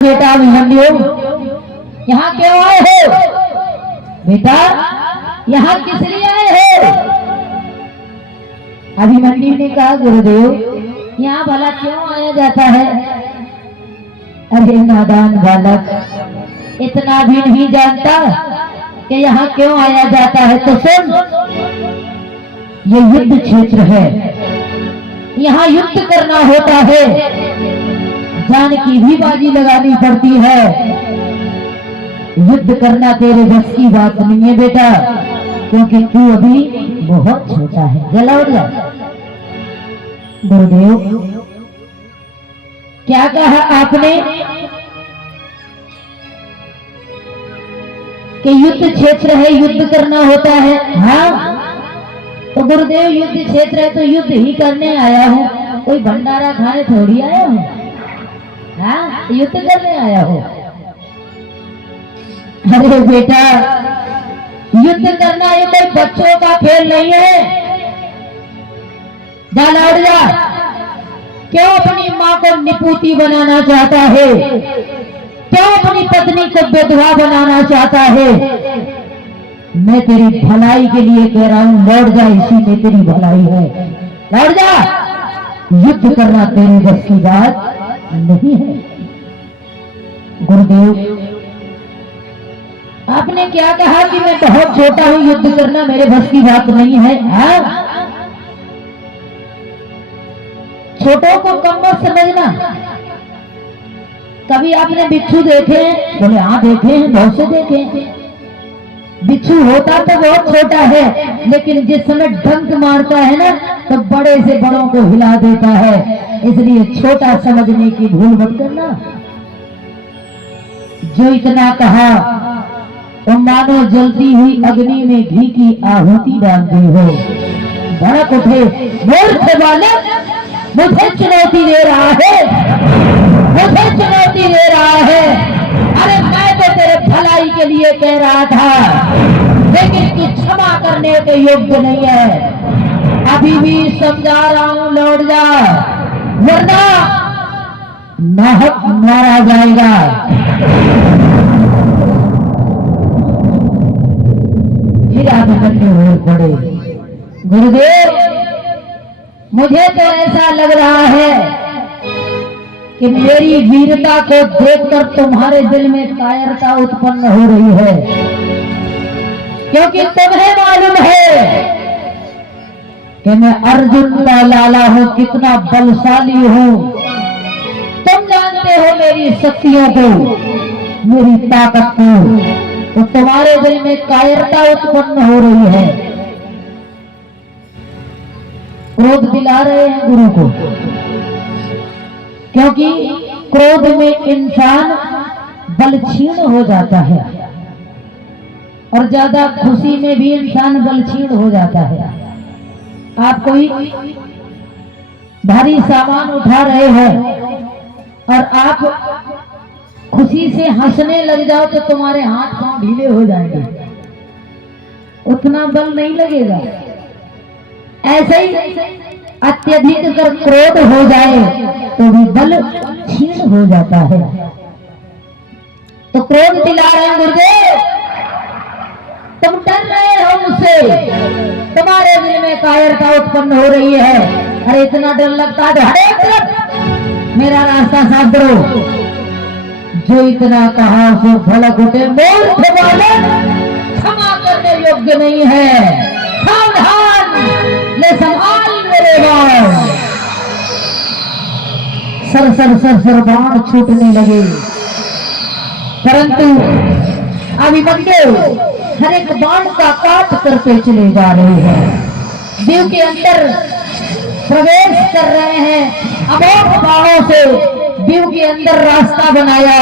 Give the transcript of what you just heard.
बेटा अभिमन्यु, यहाँ क्यों आए हो? बेटा यहाँ किस लिए आए हो? अभिमन्यु ने कहा गुरुदेव यहाँ भला क्यों आया जाता है? अरे नादान बालक, इतना भी नहीं जानता कि यहाँ क्यों आया जाता है। तो सुन, ये युद्ध क्षेत्र है, यहाँ युद्ध करना होता है, जान की भी बाजी लगानी पड़ती है। युद्ध करना तेरे बस की बात नहीं है बेटा, क्योंकि तू अभी बहुत छोटा है। जला उठ जा। गुरुदेव क्या कहा आपने कि युद्ध क्षेत्र है, युद्ध करना होता है? हाँ, तो गुरुदेव युद्ध क्षेत्र है तो युद्ध ही करने आया हूँ, कोई भंडारा खाने थोड़ी आया हूँ। हाँ, युद्ध करने आया हो। अरे बेटा, युद्ध करना ये कोई बच्चों का खेल नहीं है। जा लौट जा। क्यों अपनी माँ को निपुती बनाना चाहता है? क्यों अपनी पत्नी को विधवा बनाना चाहता है? मैं तेरी भलाई के लिए कह रहा हूं, लौट जा, इसी में तेरी भलाई है। लौट जा। युद्ध करना तेरी बस की बात नहीं है। गुरुदेव आपने क्या कहा कि मैं बहुत छोटा हूं, युद्ध करना मेरे बस की बात नहीं है? हाँ? छोटों को कम मत समझना। कभी आपने बिच्छू देखे? बोले हाँ देखे हैं, बहुत से देखे हैं। बिच्छू होता तो बहुत छोटा है, लेकिन जिस समय डंक मारता है ना तो बड़े से बड़ों को हिला देता है। इसलिए छोटा समझने की भूल मत करना। जो इतना कहा तो मानो जलती हुई अग्नि में घी की आहुति डाल दी हो। भड़क उठे, मूर्ख बालक, मुझे चुनौती दे रहा है, मुझे चुनौती दे रहा है। अरे मैं तो तेरे भलाई के लिए कह रहा था, लेकिन तू क्षमा करने के योग्य नहीं है। अभी भी समझा रहा हूं, लौट जा, वरना नाहक मारा जाएगा। फिर आप इकट्ठे हुए पड़े। गुरुदेव मुझे तो ऐसा लग रहा है कि मेरी वीरता को देखकर तुम्हारे दिल में कायरता उत्पन्न हो रही है, क्योंकि तुम्हें मालूम है कि मैं अर्जुन का लाला हूं, कितना बलशाली हूं। तुम जानते हो मेरी शक्तियों को, मेरी ताकत को, तो तुम्हारे दिल में कायरता उत्पन्न हो रही है। क्रोध दिला रहे हैं गुरु को, क्योंकि क्रोध में इंसान बलक्षीण हो जाता है, और ज्यादा खुशी में भी इंसान बलक्षीण हो जाता है। आप कोई भारी सामान उठा रहे हैं और आप खुशी से हंसने लग जाओ तो तुम्हारे हाथ पांव ढीले हो जाएंगे, उतना बल नहीं लगेगा। ऐसे ही अत्यधिक अगर क्रोध हो जाए तो भी बल क्षीण हो जाता है। तो क्रोध दिला रहे हैं गुरुदेव, तुम डर रहे हो मुझसे, तुम्हारे दिल में कायरता उत्पन्न हो रही है। अरे इतना डर लगता है तो हरे तरफ मेरा रास्ता साफ करो। जो इतना कहा सो भड़क उठे, मूर्ख बालक, क्षमा करने योग्य नहीं है। सावधान, ले संभाल मेरे बाल। सर सर सर सर बाण छूटने लगे, परंतु अभिमन्यु हर एक बाण का काट करके चले जा रहे हैं। देव के अंदर प्रवेश कर रहे हैं, अमोघ बाणों से देव के अंदर रास्ता बनाया।